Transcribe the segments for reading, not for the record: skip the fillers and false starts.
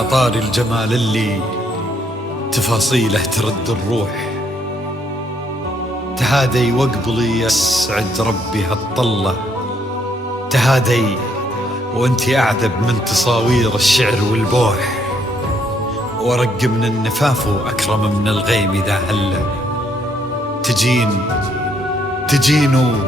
على طاري الجمال اللي تفاصيله ترد الروح، تهادي وقبلي يسعد ربي هالطلة، تهادي وانتي أعذب من تصاوير الشعر والبوح، ورق من النفاف وأكرم من الغيم إذا هلا تجين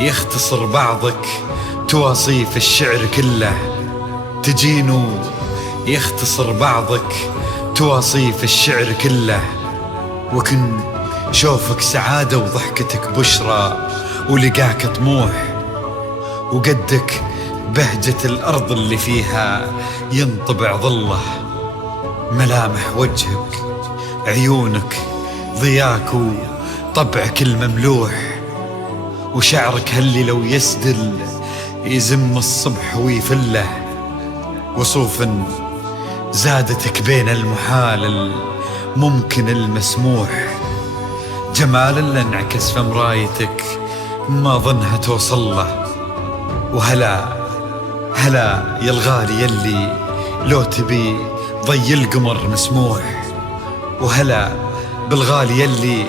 يختصر بعضك تواصيف الشعر كله، تجين يختصر بعضك تواصيف الشعر كله، وكن شوفك سعادة وضحكتك بشرى ولقاك طموح، وقدك بهجة الأرض اللي فيها ينطبع ظله، ملامح وجهك عيونك ضياك وطبعك المملوح، وشعرك هاللي لو يسدل يزم الصبح ويفله، وصوف زادتك بين المحال الممكن المسموح، جمال اللي انعكس في مرايتك ما ظنها توصل له، وهلا يا الغالي يلي لو تبي ضي القمر مسموح، وهلا بالغالي يلي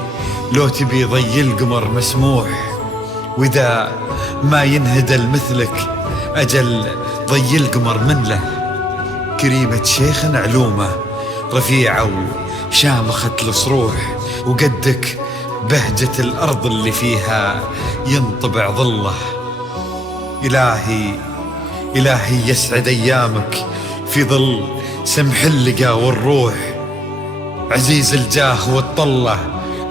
لو تبي ضي القمر مسموح، وإذا ما ينهدل مثلك أجل ضي القمر من له، كريمة شيخ علومه رفيعة وشامخة الصروح، وقدك بهجة الأرض اللي فيها ينطبع ظله، إلهي يسعد أيامك في ظل سمح اللقا والروح، عزيز الجاه والطلة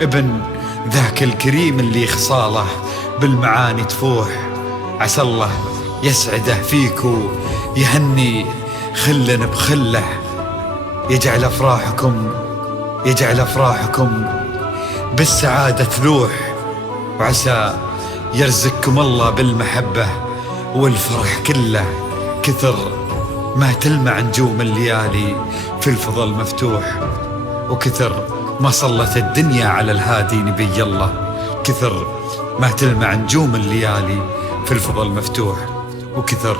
ابن ذاك الكريم اللي خصاله بالمعاني تفوح، عسى الله يسعده فيكو يهني خلا بخله، يجعل أفراحكم بالسعادة تلوح، وعسى يرزقكم الله بالمحبة والفرح كله، كثر ما تلمع نجوم الليالي في الفضل مفتوح، وكثر ما صلت الدنيا على الهادي نبي الله، كثر ما تلمع نجوم الليالي في الفضل مفتوح، وكثر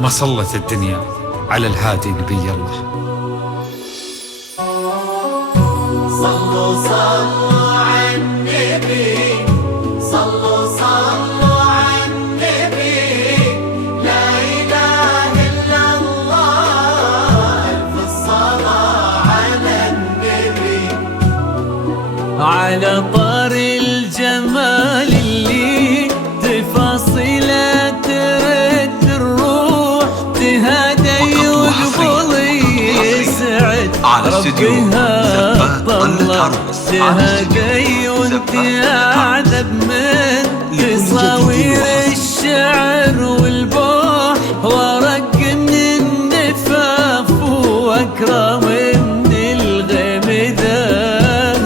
ما صلت الدنيا على الهادي نبي الله. صلوا على النبي، صلوا على النبي، لا إله إلا الله، ألف الصلاة على النبي. على طار الجمال اللي تفاصيله ترد الروح، تهادي وقبلي يسعد ربي هالطلة، تهادي وانت أعذب من تصاوير الشعر والبوح، ورق من النفاف وأكرم من الغيم إذا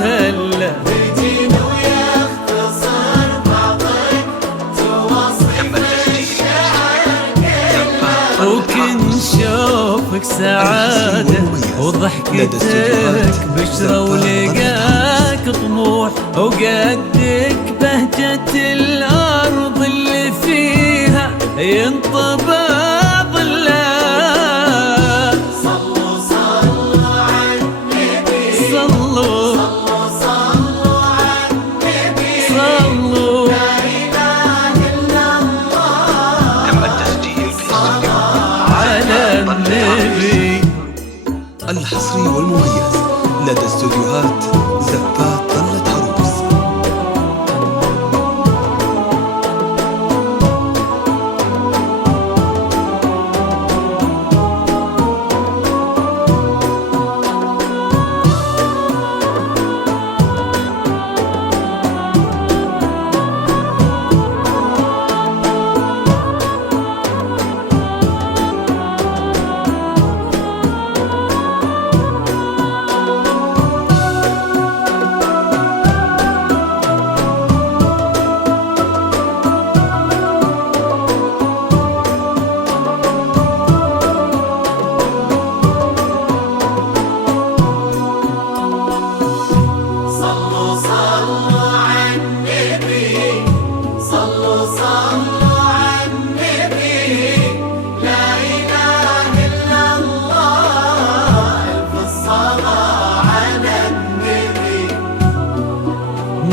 هلا تجين ويختصر بعضك تواصيف الشعر كله، وكن شوفك سعادة وضحكتك بشرى ولقاك طموح، وقدك بهجة الأرض اللي فيها ينطبع ظله. صلوا على النبي، صلوا على النبي، صلوا لا إله إلا الله، تم التسجيل في استوديو على النبي. الحصري والمميز لدى استوديوهات زفات طلة عروس.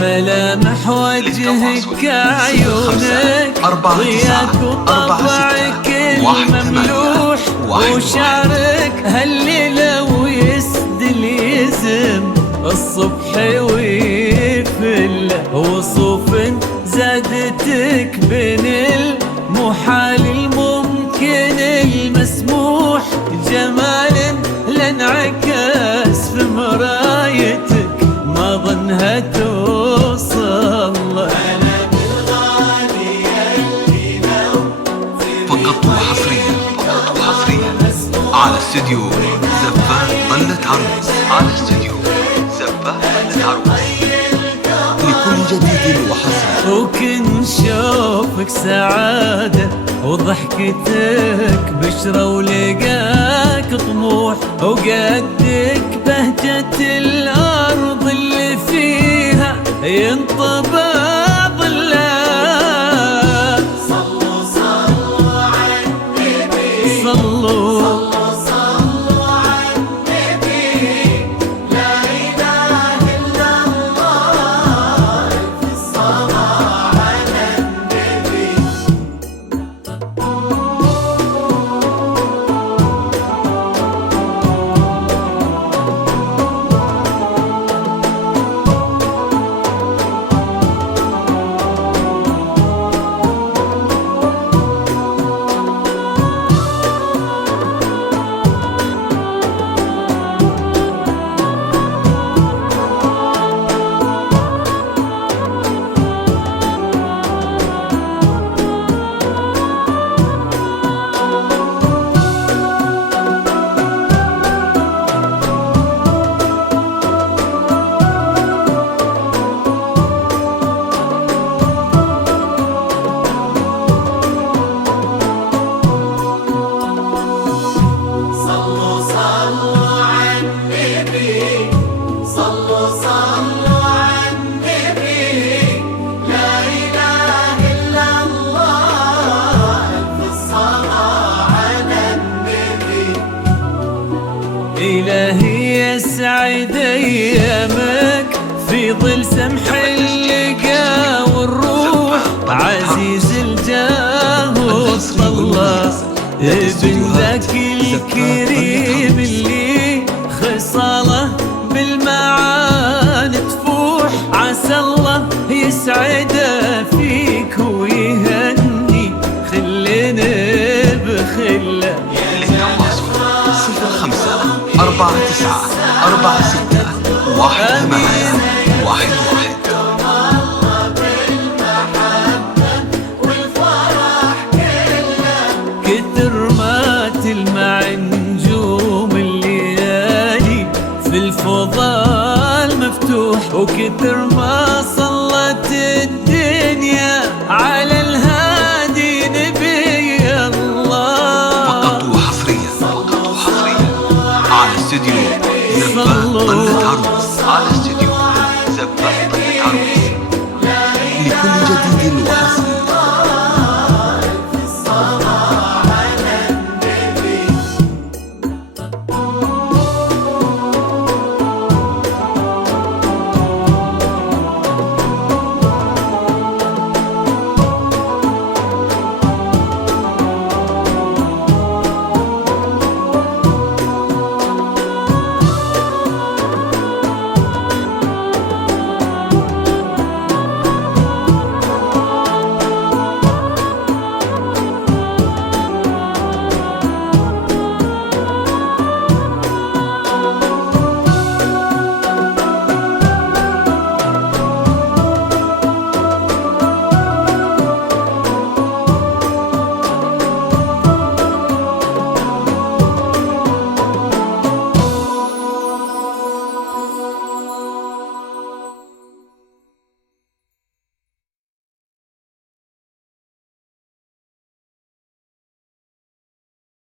ملامح وجهك عيونك ضياك وطبعك المملوح وشعرك هالليلة ويسدل يزم الصبح ويفل وصوف زادتك بين المحال الممكن المسموح جمال لانعكس في مرايتك ما ظنها توصل أنا بالغالي اللي لو فقط وحصريا على استديو زفات ظلت عروس لكل جديد وحصري وكن شوفك سعادة وضحكتك بشرة ولقاك طموح وقدك بهجة الأرض اللي فيها ينطبع ظلال صلوا على النبي صلوا صلوا على النبي لا إله إلا الله في الصلاة على النبي صلوا على النبي صلوا على النبي لا إله إلا الله في الصلاة على النبي إلهي يسعد أيامك في ظل سمح اللقا والروح عزيز الجاه والطلة ابن ذاك الكريم اللي خصاله بالمعاني تفوح عسى الله يسعده فيك ويهني خلنا بخله 0549461111 كتر ما تلمع نجوم الليالي في الفضاء المفتوح وكتر ما صلت الدنيا على